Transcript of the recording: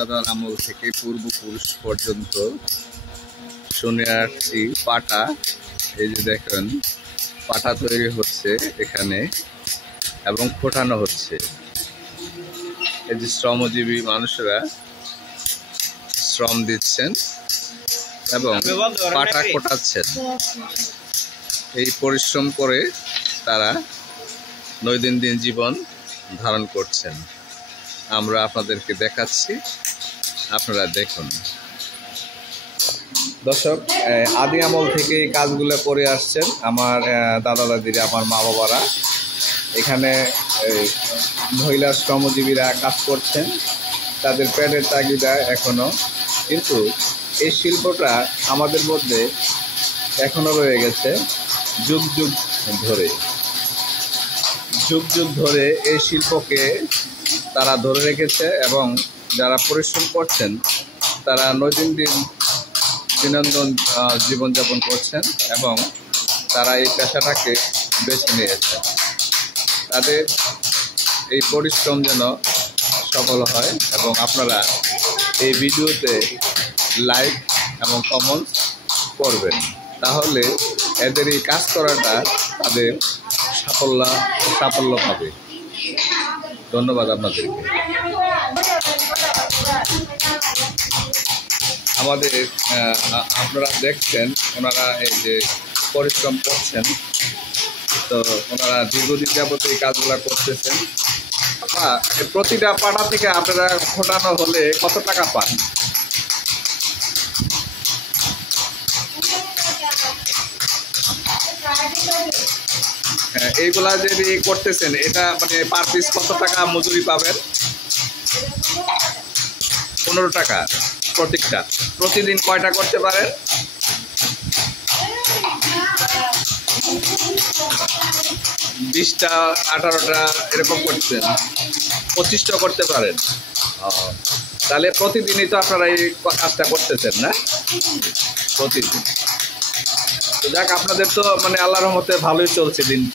দাদার আমল থেকে পূর্বপুরুষ পর্যন্ত শুনে আসছি পাটা। এই যে দেখেন পাটা তৈরি হচ্ছে এখানে এবং ফোটানো হচ্ছে। এই যে শ্রমজীবী মানুষরা শ্রম দিচ্ছেন এবং পাটা ফোটাচ্ছেন। এই পরিশ্রম করে তারা দৈনন্দিন জীবন ধারণ করছেন। আমরা আপনাদেরকে দেখাচ্ছি, আপনারা দেখুন। দর্শক, আদি আমল থেকে এই কাজগুলো করে আসছেন আমার দাদা দাদিরা, আমার মা বাবারা। এখানে মহিলা শ্রমজীবীরা কাজ করছেন, তাদের পেটের তাগিদা এখনো, কিন্তু এই শিল্পটা আমাদের মধ্যে এখনো রয়ে গেছে। যুগ যুগ ধরে এই শিল্পকে তারা ধরে রেখেছে এবং যারা পরিশ্রম করছেন তারা দৈনন্দিন জীবনযাপন করছেন এবং তারা এই পেশাটাকে বেছে নিয়েছেন। তাদের এই পরিশ্রম যেন সফল হয় এবং আপনারা এই ভিডিওতে লাইক এবং কমেন্ট করবেন, তাহলে এদের এই কাজ করাটা তাদের সাফল্য পাবে। ধন্যবাদ আপনাদেরকে। আপনারা দেখছেন ওনারা এই যে পরিশ্রম করছেন, তো ওনারা দীর্ঘদিন যাবত এই কাজগুলা করতেছেন। প্রতিটা পাটা থেকে আপনারা ফোটানো হলে কত টাকা পান? এইগুলা যে করতেছেন এটা মানে পার পিস কত টাকা মজুরি পাবেন? 15 টাকা প্রত্যেকটা। প্রতিদিন কয়টা করতে পারেন? 20টা 18টা এরকম করছেন, 25টা করতে পারেন। তাহলে প্রতিদিনই তো আপনারা এই কাজটা করতেছেন না? প্রতিদিন। তো যাক, আপনাদের তো মানে আল্লাহর রহমতে ভালোই চলছে দিন।